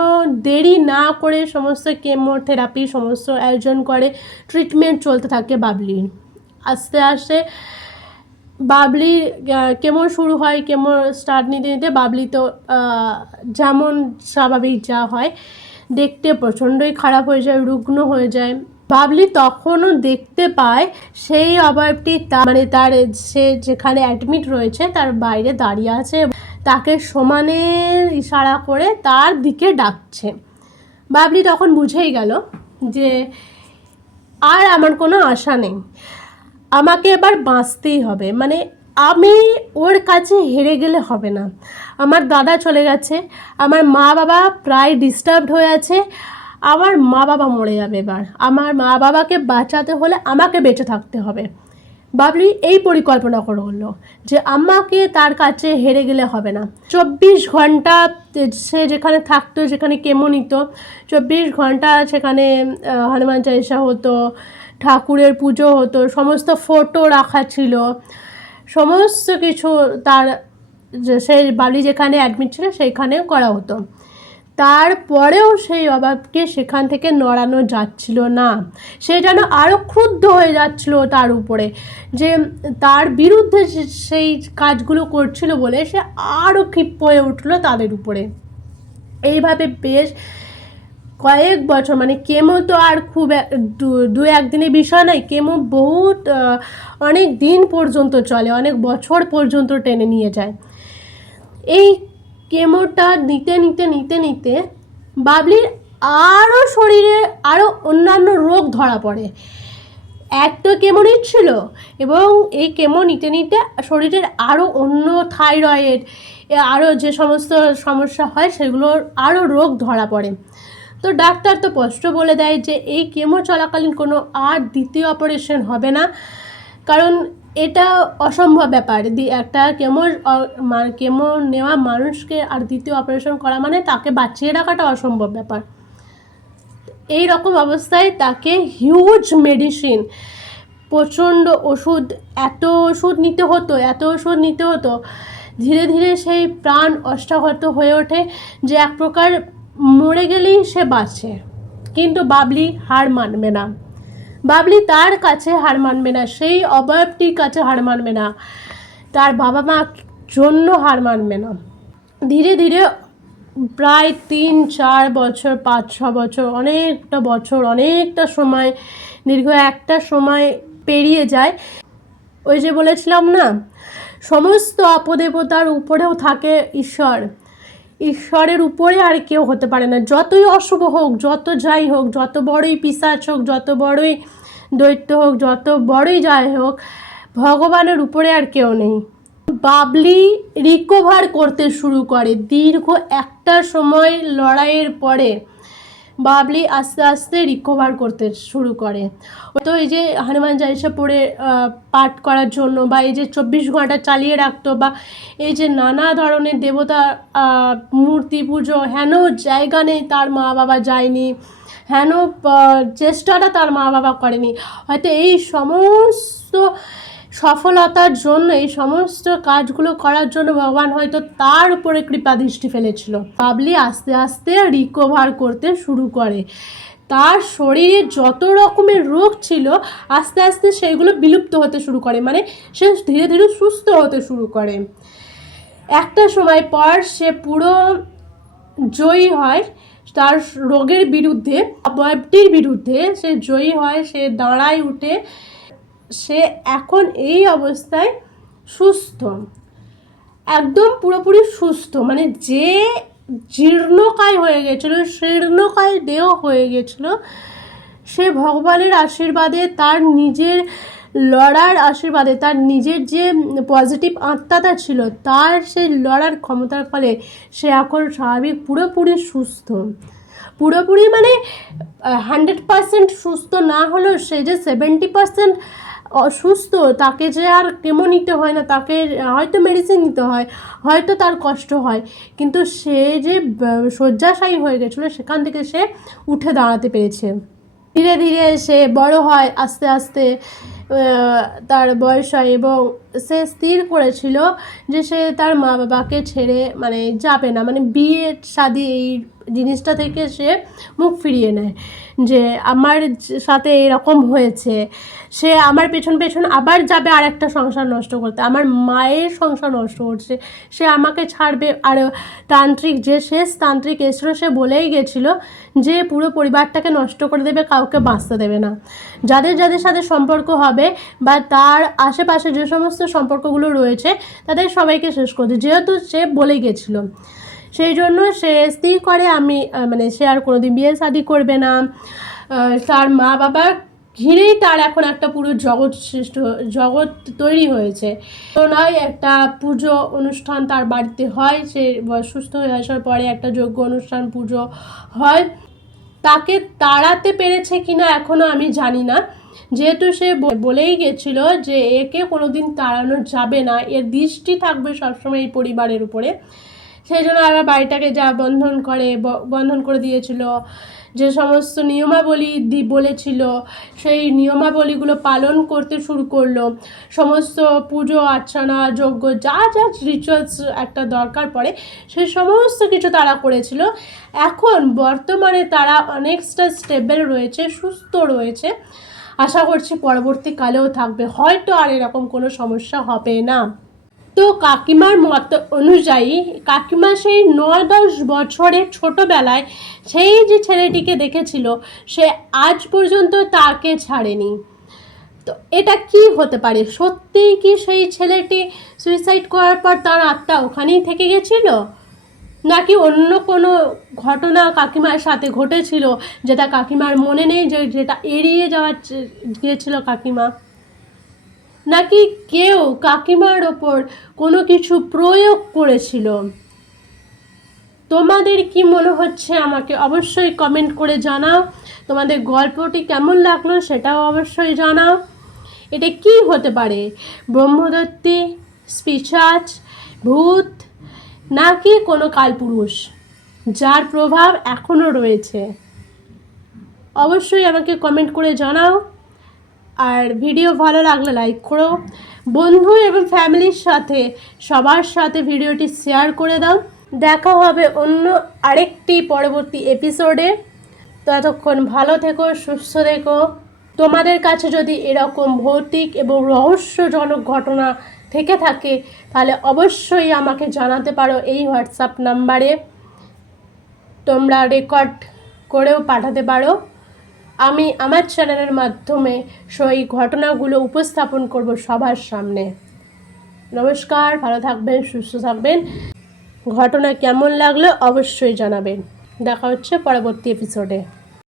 দেরি না করে সমস্ত কেমোথেরাপি সমস্ত আয়োজন করে, ট্রিটমেন্ট চলতে থাকে বাবলির। আস্তে আস্তে বাবলির কেমো শুরু হয়, কেমো স্টার্ট নিতে নিতে বাবলি তো যেমন স্বাভাবিক যা হয়, দেখতে প্রচণ্ডই খারাপ হয়ে যায়, রুগ্ন হয়ে যায়। বাবলি তখনও দেখতে পায় সেই অবয়বটি মানে তার সে যেখানে অ্যাডমিট রয়েছে তার বাইরে দাঁড়িয়ে আছে, তাকে সমানে ইশারা করে তার দিকে ডাকছে। বাবলি তখন বুঝেই গেল যে আর আমার কোনো আশা নেই, আমাকে এবার বাঁচতেই হবে, মানে আমি ওর কাছে হেরে গেলে হবে না। আমার দাদা চলে গেছে, আমার মা বাবা প্রায় ডিস্টার্বড হয়ে আছে, আমার মা বাবা মরে যাবে, এবার আমার মা বাবাকে বাঁচাতে হলে আমাকে বেঁচে থাকতে হবে। বাবলি এই পরিকল্পনা করলো যে আমাকে তার কাছে হেরে গেলে হবে না। 24 ঘন্টা সে যেখানে থাকতো, যেখানে কেমো নিত, 24 ঘন্টা সেখানে হনুমান চালিসা হতো, ঠাকুরের পুজো হতো, সমস্ত ফটো রাখা ছিল, সমস্ত কিছু তার সেই বাবলি যেখানে অ্যাডমিট ছিল সেইখানেও করা হতো। তারপরেও সেই অভাবকে সেখান থেকে নড়ানো যাচ্ছিল না। সে যেন আরও ক্রুদ্ধ হয়ে যাচ্ছিল তার উপরে, যে তার বিরুদ্ধে সেই কাজগুলো করছিল বলে সে আরও ক্ষিপ্ত হয়ে উঠলো তাদের উপরে। এইভাবে বেশ কয়েক বছর, মানে কেমো তো আর খুব 2-1 দিনের বিষয় নয়, কেমো বহুত অনেক দিন পর্যন্ত চলে, অনেক বছর পর্যন্ত টেনে নিয়ে যায়। এই কেমোটা নিতে নিতে নিতে নিতে বাবলির আরও শরীরে আরও অন্যান্য রোগ ধরা পড়ে। এক তো কেমো নিচ্ছিল, এবং এই কেমো নিতে নিতে শরীরের আরও অন্য থাইরয়েড আরও যে সমস্ত সমস্যা হয় সেগুলোর আরও রোগ ধরা পড়ে। তো ডাক্তার তো স্পষ্ট বলে দেয় যে এই কেমো চলাকালীন কোনো আর দ্বিতীয় অপারেশন হবে না, কারণ এটা অসম্ভব ব্যাপার। একটা কেমো নেওয়া মানুষকে আর দ্বিতীয় অপারেশন করা মানে তাকে বাঁচিয়ে রাখাটা অসম্ভব ব্যাপার। এই রকম অবস্থায় তাকে হিউজ মেডিসিন, প্রচণ্ড ওষুধ, এত ওষুধ নিতে হতো, ধীরে ধীরে সেই প্রাণ অষ্টাহত হয়ে ওঠে, যে এক প্রকার মরে গেলেই সে বাঁচে। কিন্তু বাবলি হার মানবে না, বাবলি তার কাছে হার মানবে না, সেই অবয়বটির কাছে হার মানবে না, তার বাবা মার জন্য হার মানবে না। ধীরে ধীরে প্রায় 3-4 বছর, 5-6 বছর, অনেকটা সময়, দীর্ঘ একটা সময় পেরিয়ে যায়। ওই যে বলেছিলাম না, সমস্ত অপদেবতার উপরেও থাকে ঈশ্বর, ঈশ্বরের উপরে আর কেউ হতে পারে না। যতই অশুভ হোক, যত যাই হোক, যত বড়ই পিশাচ হোক, যত বড়ই দৈত্য হোক, যত বড়ই যাই হোক, ভগবানের উপরে আর কেউ নেই। বাবলি রিকভার করতে শুরু করে। দীর্ঘ একটা সময় লড়াইয়ের পরে বাবলি আস্তে আস্তে রিকভার করতে শুরু করে। তো এই যে হনুমান চালিসা পড়ে পাঠ করার জন্য, বা এই যে 24 ঘন্টা চালিয়ে রাখতো, বা এই যে নানা ধরনের দেবতা মূর্তি পুজো, হেন জায়গা নেই তার মা বাবা যায়নি, হেন চেষ্টাটা তার মা বাবা করেনি। হয়তো এই সমস্ত সফলতার জন্য, এই সমস্ত কাজগুলো করার জন্য ভগবান হয়তো তার উপরে কৃপা দৃষ্টি ফেলেছিল। বাবলি আস্তে আস্তে রিকভার করতে শুরু করে। তার শরীরে যত রকমের রোগ ছিল আস্তে আস্তে সেইগুলো বিলুপ্ত হতে শুরু করে, মানে সে ধীরে ধীরে সুস্থ হতে শুরু করে। একটা সময় পর সে পুরো জয়ী হয় তার রোগের বিরুদ্ধে, অবয়বটির বিরুদ্ধে সে জয়ী হয়, সে দাঁড়ায় উঠে, সে এখন এই অবস্থায় সুস্থ, একদম পুরোপুরি সুস্থ। মানে যে জীর্ণকায় হয়ে গেছিলো, শীর্ণকায় দেহ হয়ে গেছিলো, সে ভগবানের আশীর্বাদে, তার নিজের লড়ার আশীর্বাদে, তার নিজের যে পজিটিভ আত্মাটা ছিল, তার সেই লড়ার ক্ষমতার ফলে সে এখন স্বাভাবিক, পুরোপুরি সুস্থ। পুরোপুরি মানে 100% সুস্থ না হলেও সে যে 70% অসুস্থ, তাকে যে আর কেমো নিতে হয় না, তাকে হয়তো মেডিসিন নিতে হয়, হয়তো তার কষ্ট হয়, কিন্তু সে যে শয্যাশায়ী হয়ে গেছিলো, সেখান থেকে সে উঠে দাঁড়াতে পেরেছে। ধীরে ধীরে সে বড় হয়, আস্তে আস্তে তার বয়স হয় এবং সে স্থির করেছিল যে সে তার মা বাবাকে ছেড়ে মানে যাবে না, মানে বিয়ে শাদী এই জিনিসটা থেকে সে মুখ ফিরিয়ে নেয়, যে আমার সাথে এরকম হয়েছে, সে আমার পেছন পেছন আবার যাবে আর একটা সংসার নষ্ট করতে, আমার মায়ের সংসার নষ্ট করছে, সে আমাকে ছাড়বে। আর তান্ত্রিক, যে শেষ তান্ত্রিক এসেছিল, সে বলেই গেছিলো যে পুরো পরিবারটাকে নষ্ট করে দেবে, কাউকে বাঁচতে দেবে না, যাদের যাদের সাথে সম্পর্ক হবে বা তার আশেপাশে যে সমস্ত সম্পর্কগুলো রয়েছে তাদের সবাইকে শেষ করছে, যেহেতু সে বলেই গেছিলো। সেই জন্য সে স্থির করে আমি মানে সে আর কোনোদিন বিয়ে শাদী করবে না। তার মা বাবা ঘিরেই তার এখন একটা পুরো জগৎ তৈরি হয়েছে। তো নয়, একটা পুজো অনুষ্ঠান তার বাড়িতে হয়, সে সুস্থ হয়ে আসার পরে একটা যজ্ঞ অনুষ্ঠান, পুজো হয়। তাকে তাড়াতে পেরেছে কিনা এখনও আমি জানি না, যেহেতু সে বলেই গেছিল যে একে কোনোদিন তাড়ানো যাবে না, এর দৃষ্টি থাকবে সবসময় এই পরিবারের উপরে। সেই জন্য আবার বাড়িটাকে যা বন্ধন করে দিয়েছিল, যে সমস্ত নিয়মাবলী বলেছিল সেই নিয়মাবলীগুলো পালন করতে শুরু করলো, সমস্ত পুজো অর্চনা যজ্ঞ যা যা রিচুয়ালস একটা দরকার পড়ে সেই সমস্ত কিছু তারা করেছিল। এখন বর্তমানে তারা অনেকটা স্টেবল রয়েছে, সুস্থ রয়েছে, আশা করছি পরবর্তীকালেও থাকবে, হয়তো আর এরকম কোনো সমস্যা হবে না। তো কাকিমার মত অনুযায়ী, কাকিমা সেই 9-10 বছরের ছোটোবেলায় সেই যে ছেলেটিকে দেখেছিল, সে আজ পর্যন্ত তাকে ছাড়েনি। তো এটা কি হতে পারে? সত্যিই কি সেই ছেলেটি সুইসাইড করার পর তার আত্মা ওখানেই থেকে গেছিল, নাকি অন্য কোনো ঘটনা কাকিমার সাথে ঘটেছিল যেটা কাকিমার মনে নেই, যেটা এড়িয়ে গিয়েছিল কাকিমা, নাকি কেউ কাকিমার ওপর কোনো কিছু প্রয়োগ করেছিল? তোমাদের কি মনে হচ্ছে আমাকে অবশ্যই কমেন্ট করে জানাও। তোমাদের গল্পটি কেমন লাগলো সেটাও অবশ্যই জানাও। এটা কি হতে পারে? ব্রহ্মদত্তি, পিশাচ, ভূত, নাকি কোনো কালপুরুষ যার প্রভাব এখনও রয়েছে? অবশ্যই আমাকে কমেন্ট করে জানাও। আর ভিডিও ভালো লাগলে লাইক করো, বন্ধু এবং ফ্যামিলির সাথে সবার সাথে ভিডিওটি শেয়ার করে দাও। দেখা হবে অন্য আরেকটি পরবর্তী এপিসোডে। ততক্ষণ ভালো থেকো, সুস্থ থেকো। তোমাদের কাছে যদি এরকম ভৌতিক এবং রহস্যজনক ঘটনা থেকে থাকে তাহলে অবশ্যই আমাকে জানাতে পারো এই হোয়াটসঅ্যাপ নাম্বারে, তোমরা রেকর্ড করেও পাঠাতে পারো। আমি আমার চ্যানেলের মাধ্যমে সেই ঘটনাগুলো উপস্থাপন করব সবার সামনে। নমস্কার, ভালো থাকবেন, সুস্থ থাকবেন। ঘটনা কেমন লাগলো অবশ্যই জানাবেন। দেখা হচ্ছে পরবর্তী এপিসোডে।